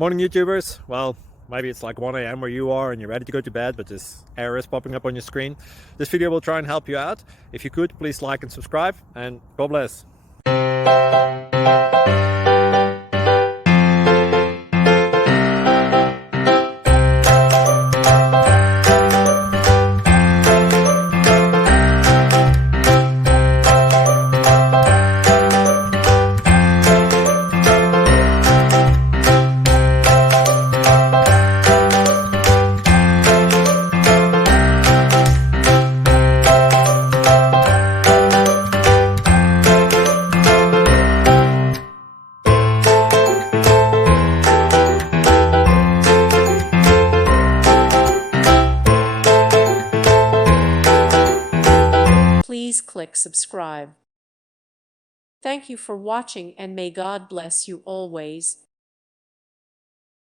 Morning YouTubers. Well, maybe it's like 1 a.m. where you are and you're ready to go to bed, but this error is popping up on your screen. This video will try and help you out. If you could, please like and subscribe, and God bless. Please click subscribe. Thank you for watching and may God bless you always.